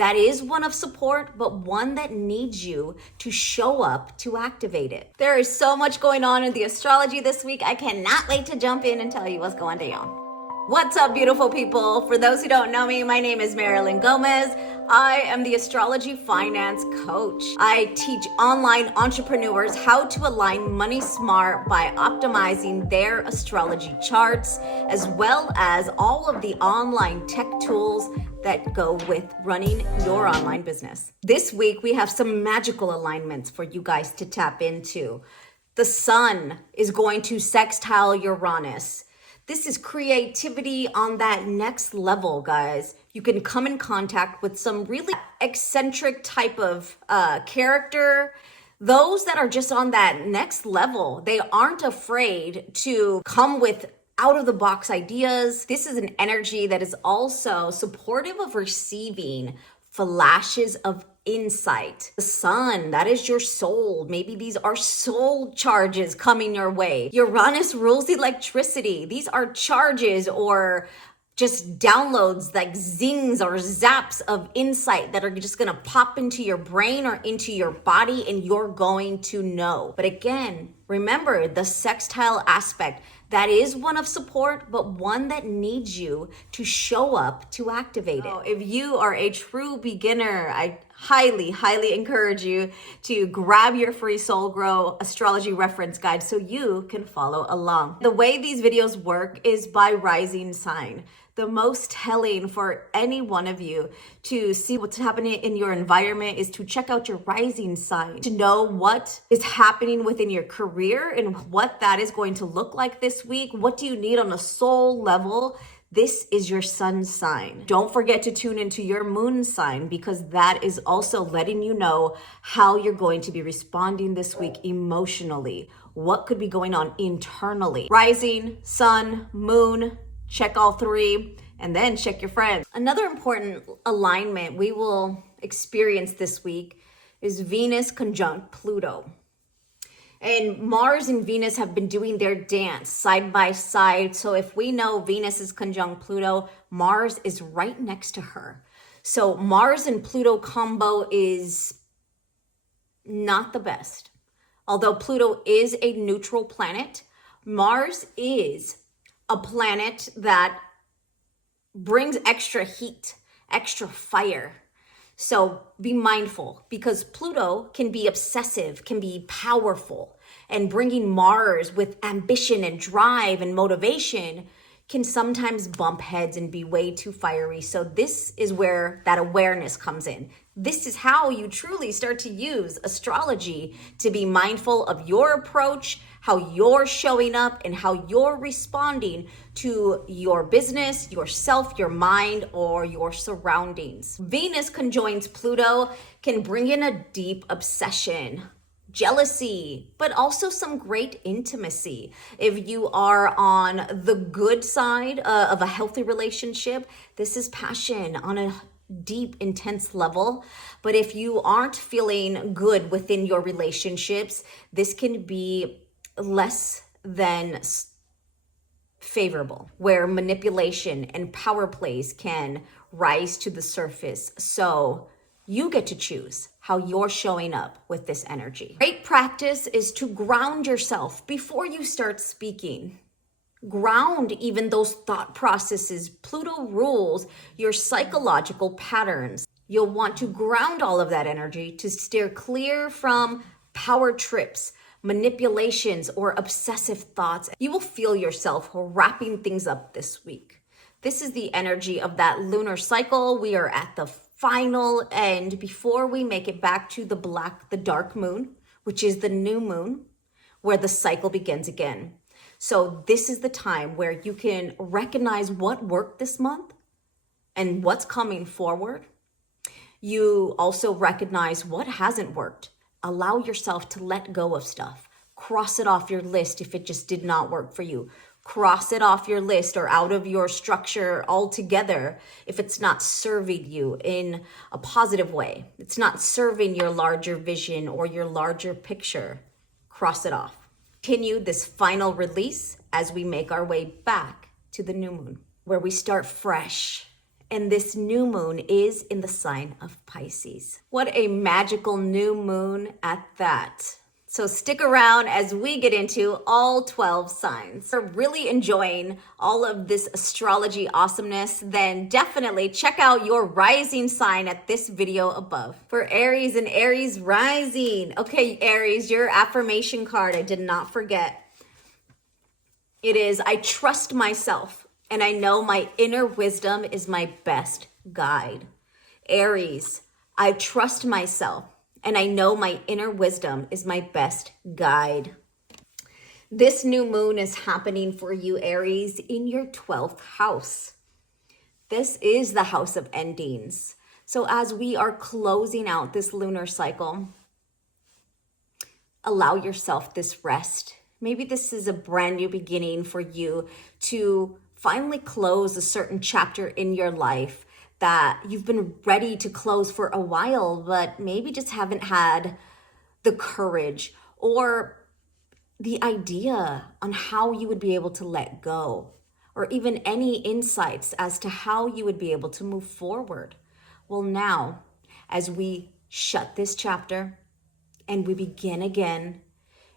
that is one of support, but one that needs you to show up to activate it. There is so much going on in the astrology this week. I cannot wait to jump in and tell you what's going down. What's up, beautiful people? For those who don't know me, my name is Marilyn Gomez. I am the Astrology Finance Coach. I teach online entrepreneurs how to align money smart by optimizing their astrology charts, as well as all of the online tech tools that go with running your online business. This week, we have some magical alignments for you guys to tap into. The sun is going to sextile Uranus. This is creativity on that next level, guys. You can come in contact with some really eccentric type of character. Those that are just on that next level, they aren't afraid to come with out-of-the-box ideas. This is an energy that is also supportive of receiving flashes of insight. The sun, that is your soul. Maybe these are soul charges coming your way. Uranus rules electricity. These are charges or just downloads, like zings or zaps of insight that are just gonna pop into your brain or into your body, and you're going to know. But again, remember the sextile aspect. That is one of support, but one that needs you to show up to activate it. If you are a true beginner, I highly encourage you to grab your free Soul Grow astrology reference guide so you can follow along. The way these videos work is by rising sign. The most telling for any one of you to see what's happening in your environment is to check out your rising sign, to know what is happening within your career and what that is going to look like this week. What do you need on a soul level? This is your sun sign. Don't forget to tune into your moon sign, because that is also letting you know how you're going to be responding this week emotionally. What could be going on internally? Rising, sun, moon, check all three, and then check your friends. Another important alignment we will experience this week is Venus conjunct Pluto. And Mars and Venus have been doing their dance side by side. So if we know Venus is conjunct Pluto, Mars is right next to her. So Mars and Pluto combo is not the best. Although Pluto is a neutral planet, Mars is a planet that brings extra heat, extra fire. So be mindful, because Pluto can be obsessive, can be powerful, and bringing Mars with ambition and drive and motivation can sometimes bump heads and be way too fiery. So this is where that awareness comes in. This is how you truly start to use astrology to be mindful of your approach, how you're showing up, and how you're responding to your business, yourself, your mind, or your surroundings. Venus conjoins Pluto can bring in a deep obsession, jealousy, but also some great intimacy. If you are on the good side of a healthy relationship, this is passion on a deep, intense level. But if you aren't feeling good within your relationships, this can be less than favorable, where manipulation and power plays can rise to the surface. So you get to choose how you're showing up with this energy. Great practice is to ground yourself before you start speaking. Ground even those thought processes. Pluto rules your psychological patterns. You'll want to ground all of that energy to steer clear from power trips, manipulations, or obsessive thoughts. You will feel yourself wrapping things up this week. This is the energy of that lunar cycle. We are at the final end before we make it back to the dark moon, which is the new moon, where the cycle begins again. So this is the time where you can recognize what worked this month and what's coming forward. You also recognize what hasn't worked. Allow yourself to let go of stuff. Cross it off your list if it just did not work for you. Cross it off your list or out of your structure altogether if it's not serving you in a positive way. It's not serving your larger vision or your larger picture. Cross it off. Continue this final release as we make our way back to the new moon, where we start fresh And this new moon is in the sign of Pisces. What a magical new moon at that. So stick around as we get into all 12 signs. If you're really enjoying all of this astrology awesomeness, then definitely check out your rising sign at this video above. For Aries and Aries rising. Okay, Aries, your affirmation card, I did not forget. It is, I trust myself and I know my inner wisdom is my best guide. Aries, I trust myself and I know my inner wisdom is my best guide. This new moon is happening for you, Aries, in your 12th house. This is the house of endings. So as we are closing out this lunar cycle, allow yourself this rest. Maybe this is a brand new beginning for you to finally close a certain chapter in your life that you've been ready to close for a while, but maybe just haven't had the courage or the idea on how you would be able to let go, or even any insights as to how you would be able to move forward. Well, now, as we shut this chapter and we begin again,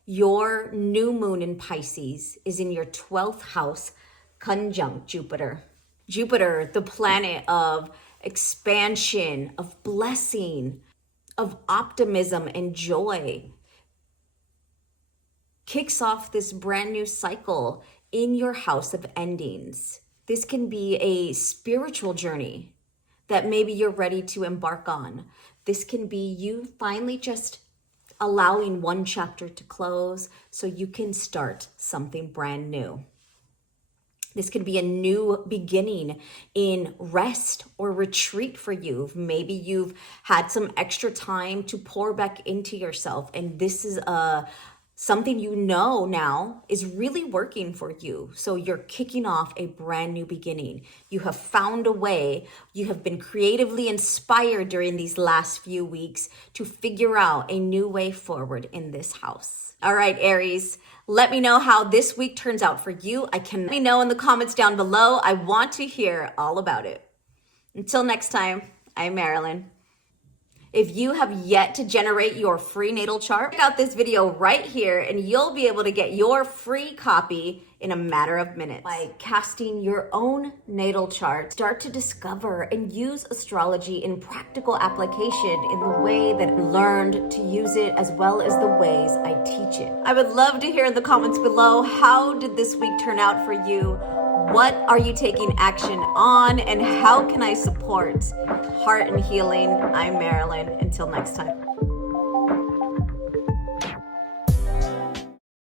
your new moon in Pisces is in your 12th house, conjunct Jupiter. Jupiter, the planet of expansion, of blessing, of optimism and joy, kicks off this brand new cycle in your house of endings. This can be a spiritual journey that maybe you're ready to embark on. This can be you finally just allowing one chapter to close so you can start something brand new. This could be a new beginning in rest or retreat for you. Maybe you've had some extra time to pour back into yourself, and this is something you know now is really working for you. So you're kicking off a brand new beginning. You have found a way. You have been creatively inspired during these last few weeks to figure out a new way forward in this house. All right, Aries, let me know how this week turns out for you. Let me know in the comments down below. I want to hear all about it. Until next time, I'm Marilyn. If you have yet to generate your free natal chart, check out this video right here and you'll be able to get your free copy in a matter of minutes. By casting your own natal chart, start to discover and use astrology in practical application in the way that I learned to use it, as well as the ways I teach it. I would love to hear in the comments below, how did this week turn out for you? What are you taking action on, and how can I support heart and healing? I'm Marilyn. Until next time.